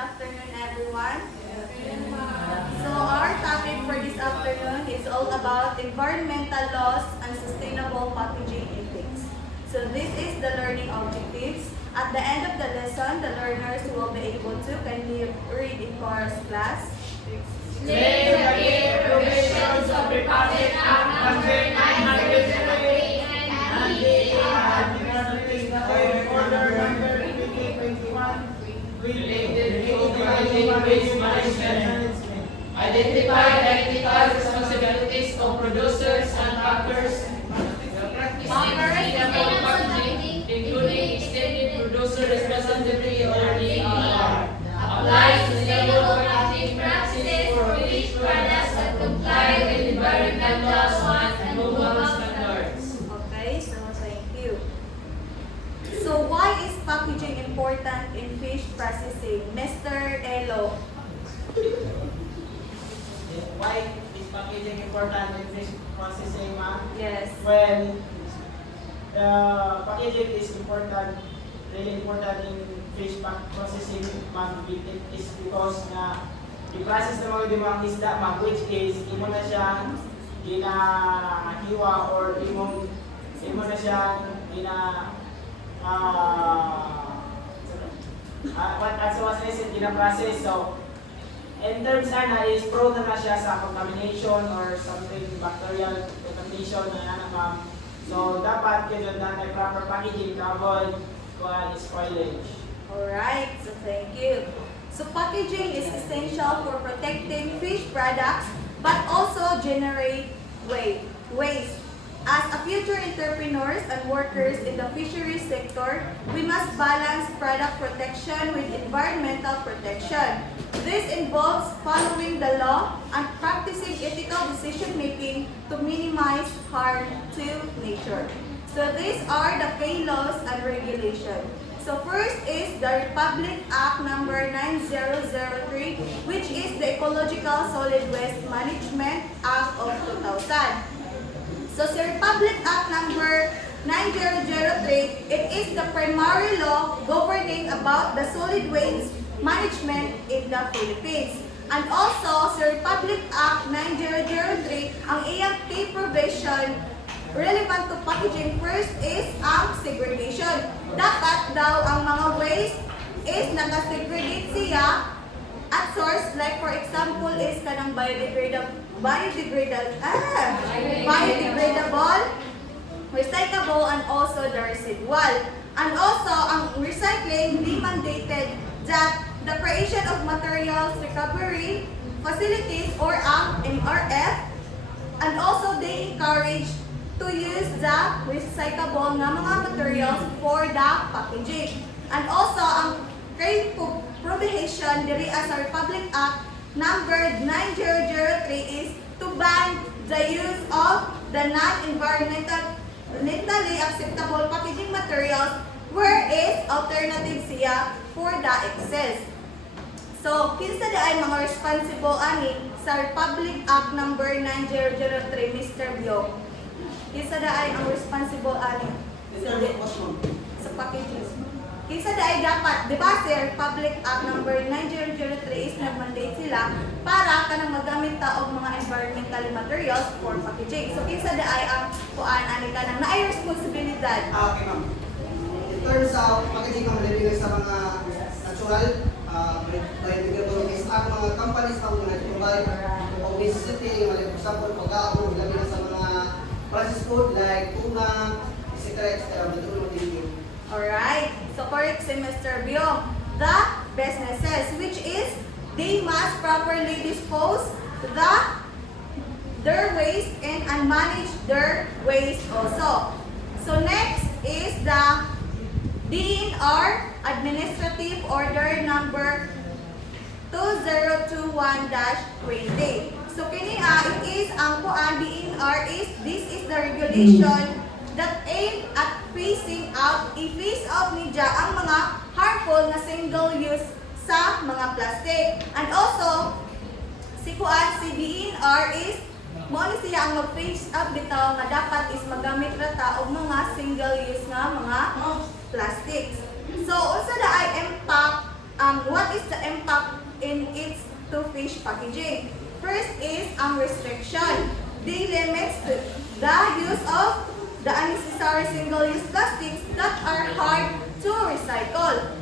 afternoon, everyone. So our topic for this afternoon is all about environmental laws and sustainable packaging ethics. So this is the learning objectives. At the end of the lesson, the learners will be able to kindly read in chorus class. Slave the provisions of Republic Act number 903 and the Order number 2021 related to organic waste management. Identify the ethical responsibilities of producers and actors. Sustainable packaging, including extended producer responsibility or ER. Apply sustainable packaging practices for finished products that comply with environmental laws and global standards. Okay, so thank you. So why is packaging important in fish processing? Mr. Elo. Why is packaging important in fish processing, ma'am? Yes. Well, packaging is important, really important in fish processing, ma'am. It is because na i-process na mga dimang isda, ma'am, which is imo na siya ginahiwa or imo na siya as was said, gina-process. So, in terms na is prone na siya sa contamination or something bacterial contamination na ma'am. So dapat kayo na may proper packaging to avoid spoilage. Alright, so thank you. So packaging is essential for protecting fish products but also generate waste. As a future entrepreneurs and workers in the fisheries sector, we must balance product protection with environmental protection. This involves following the law and practicing ethical decision-making to minimize harm to nature. So these are the K laws and regulations. So first is the Republic Act number 9003, which is the Ecological Solid Waste Management Act of 2000. So sa Republic Act number 9003, it is the primary law governing about the solid waste management in the Philippines. And also, sa Republic Act 9003, ang iyang key provision relevant to packaging first is ang segregation. Dapat daw ang mga waste is naka-segregate siya at source, like for example is kanang biodegradable, recyclable, and also the residual. And also, ang recycling be mandated that the creation of materials recovery facilities or ang MRF, and also they encourage to use the recyclable na mga materials for the packaging. And also, ang prohibition diri as a Republic Act number 9003 is to ban the use of the non-environmentally acceptable packaging materials where is alternative siya for the excess. So, kinsa da ay mga responsible ani sa Republic Act number 9003, Mr. Bio? Kinsa da ay ang responsible ani sa packaging? Kinsa da ay dapat, di ba sa Republic Act number 9003 is nag-mandate sila para kanang magamit ta og mga environmental materials for packaging. So kinsa da ay ang kuan ani kanang naay responsibilidad? Okay, ma'am. In terms of packaging, ang malilinig sa mga natural, biodegradable is ang mga companies na nag-provide of necessity, for example, pag-aabot, labi na sa mga processed food like tuna, etc. Alright, so correct si Mr. Bio. The businesses, which is they must properly dispose their waste and manage their waste also. So next is the DNR Administrative Order number 2021-20. So kini it is ang kuan DNR is this is the regulation that aim at phasing out, i-phase out niya ang mga harmful na single-use sa mga plastic. And also, si DNR is mo ni siya ang mag-phase out bitaw nga dapat is magamit ra ta og mga single-use nga mga plastics. So, unsa da ay impact what is the impact in its to fish packaging? First is restriction. They limits the use of the unnecessary single-use plastics that are hard to recycle.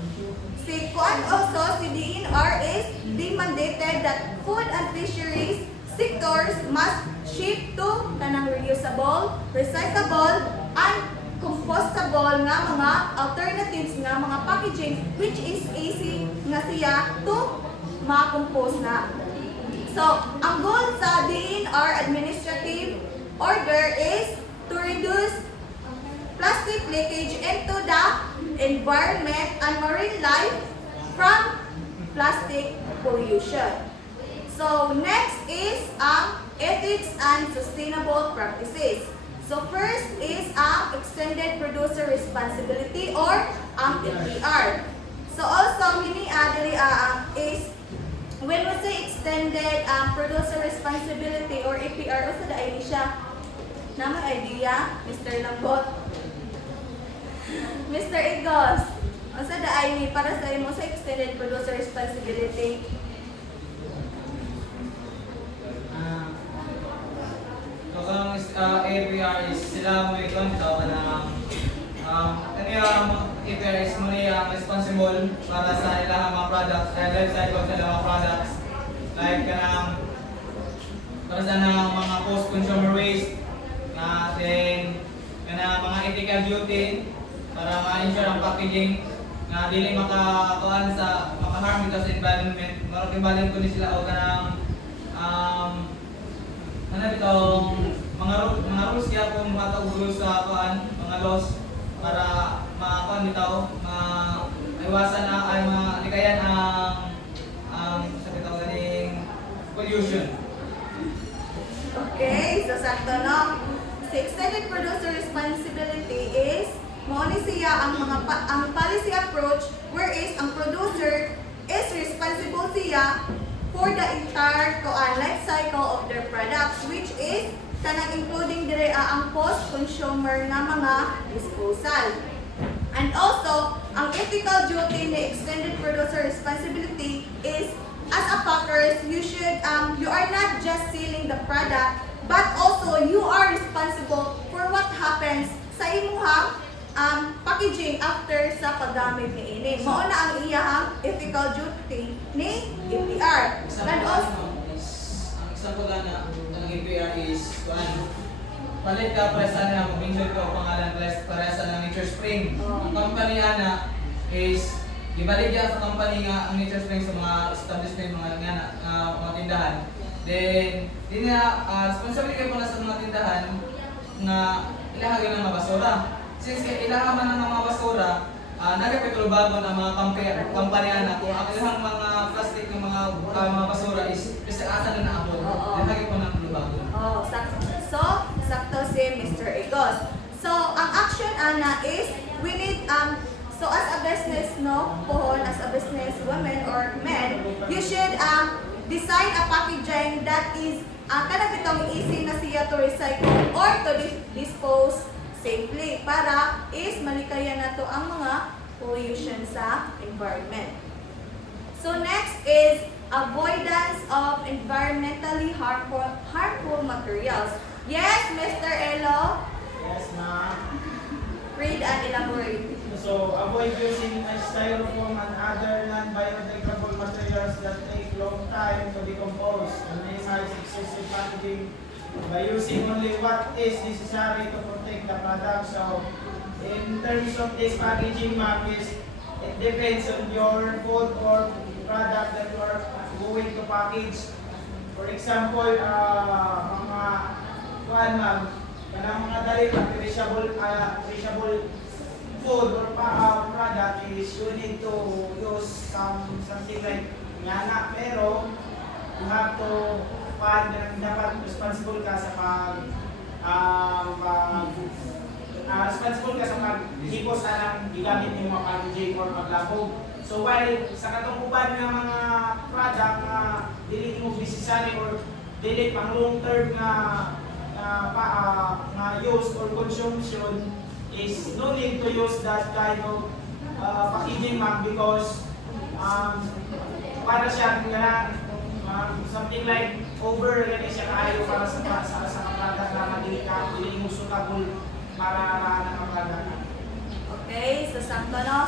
Si Kuan also, si DNR is they mandated that food and fisheries sectors must shift to kanang reusable, recyclable, and compostable nga mga alternatives nga mga packaging which is easy nga siya to ma-compose na. So, ang goal sa DNR administrative order is to reduce plastic leakage into the environment and marine life from plastic pollution. So, next is ethics and sustainable practices. So, first is extended producer responsibility or EPR. So, also, is when we say extended producer responsibility or EPR, also da ay siya namang idea, Mr. Lambot. Mr. Igos, also da ay para sa imo sa extended producer responsibility. So, APR is sila mo ikon tao na kaniyang APR is mo niya responsible para sa ilang mga products, life cycle sa ilang mga products like kanang para sa nang mga post-consumer waste then kanang mga ethical duty para ma-ensure ang packaging na dili makakuan sa maka-harm dito sa environment. Marang ibalin ko ni sila o kanang ano bitong mga rules kaya kung matawag rules sa kuan, mga laws para makuan bitaw, maiwasan na ay malikayan ang sa bitaw ganing pollution. Okay, so sakto no. Si extended producer responsibility is mo ni siya ang policy approach whereas ang producer is responsible siya for the entire life cycle of their products which is kanang including dire ang post-consumer na mga disposal. And also, ang ethical duty ni extended producer responsibility is as a packers, you are not just selling the product but also you are responsible for what happens sa imuhang packaging after sa paggamit ni ini. Mao na ang iyahang ethical duty ni EPR. And also, Ang isang ko lang na ang APR is kuan. Palit ka para sa na mag-mention ko ang pangalan para sa Nature Spring. Ang company ana is ibalik niya sa company nga ang Nature Spring sa mga establishment mga tindahan. Then din na responsibility ko na sa mga tindahan na ilahagay ng mga basura. Since ilaha man ng mga basura, nagapitulbagon ang mga company na kung ang ilang mga plastic ng mga basura is asa na naabot. Ilahagay po ng tulbagon. Oh, sakto si Mr. Igos. So, ang action ana is we need so as a business pohon as a business woman or men, you should design a packaging that is kanang bitong easy na siya to recycle or to dispose safely para is malikayan na to ang mga pollution sa environment. So next is avoidance of environmentally harmful materials. Yes, Mr. Elo, Yes, ma'am. read and elaborate. So, avoid using styrofoam and other non-biodegradable materials that take long time to decompose and minimize excessive packaging by using only what is necessary to protect the product. So, in terms of this packaging, ma'am, it depends on your food or product that you are going to package. For example, mga kuan, ma'am, kanang mga dali perishable food or product is you need to use something like nyana, pero you have to dapat responsible ka sa responsible ka sa paghipos anang gigamit ng mga packaging or paglabog. So while sa katungkuban ng mga product na dili mo necessary or dili pang long term na use or consumption is no need to use that kind of packaging, ma'am, because para siya nga something like over gani siya kaayo para sa product na dili mo suitable para na product. Okay, so sakto no.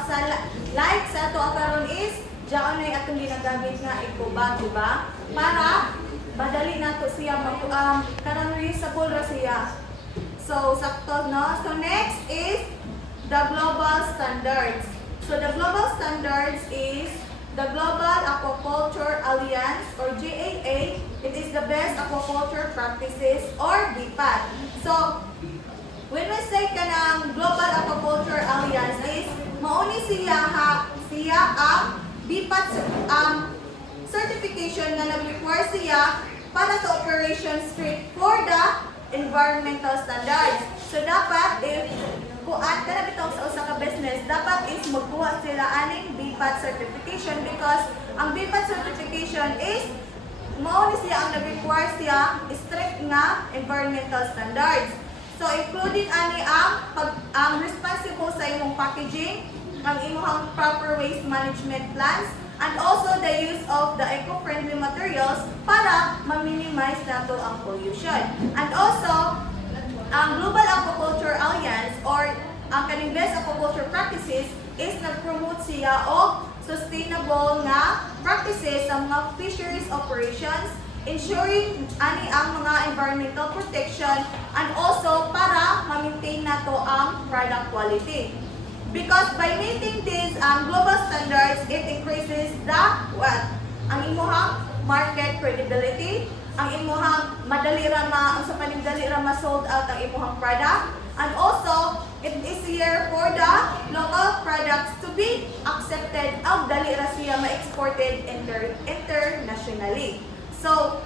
Like sa ato ang karon is diyan na atong ginagamit nga ikuba, diba? Para madali nato siya karon reusable ra siya. So sakto no. So next is the global standards. So the global standards is the Global Aquaculture Alliance or GAA. It is the best aquaculture practices or BPAT. So when we say kanang Global Aquaculture Alliance is mauni siya ang BPAT certification na nag-require siya para sa operation script for the environmental standards. So dapat if kuan ka na bitaw sa usa ka business, dapat is magkuha sila aning BPAT certification because ang BPAT certification is mao ni siya ang nag-require siya strict nga environmental standards. So including ani ang responsible sa imong packaging, ang imong proper waste management plans, and also the use of the eco-friendly materials para ma-minimize nato ang pollution. And also ang Global Aquaculture Alliance or ang kaning best aquaculture practices is nag-promote siya og sustainable nga practices sa mga fisheries operations, ensuring ani ang mga environmental protection and also para ma-maintain nato ang product quality. Because by meeting these global standards, it increases the ang imuhang market credibility, ang imuhang madali ra sa panindali ra ma-sold out ang imuhang product, and also it is easier for the local products to be accepted ang dali ra siya ma-exported internationally. So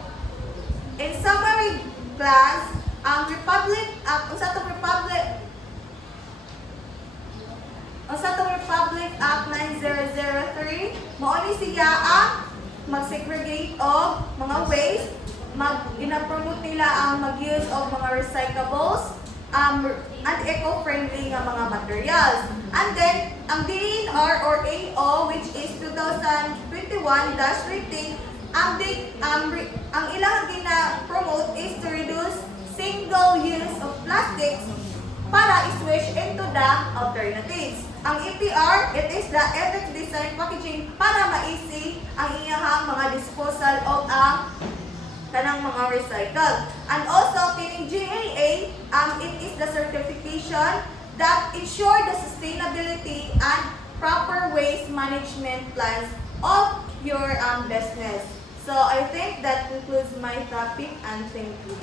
in summary class, ang Republic Act 9003 mao ni siya ang mag-segregate of mga waste, gina-promote nila ang mag-use of mga recyclables, and eco-friendly nga mga materials. And then, ang DENR or AO, which is 2021-13, ang ilang gina-promote is to reduce single use of plastics para i-switch into the alternatives. Ang EPR, it is the ethics design packaging para ma-easy ang iyahang mga disposal of ang kanang mga recycled. And also, kining GAA, it is the certification that ensure the sustainability and proper waste management plans of your business. So, I think that concludes my topic and thank you.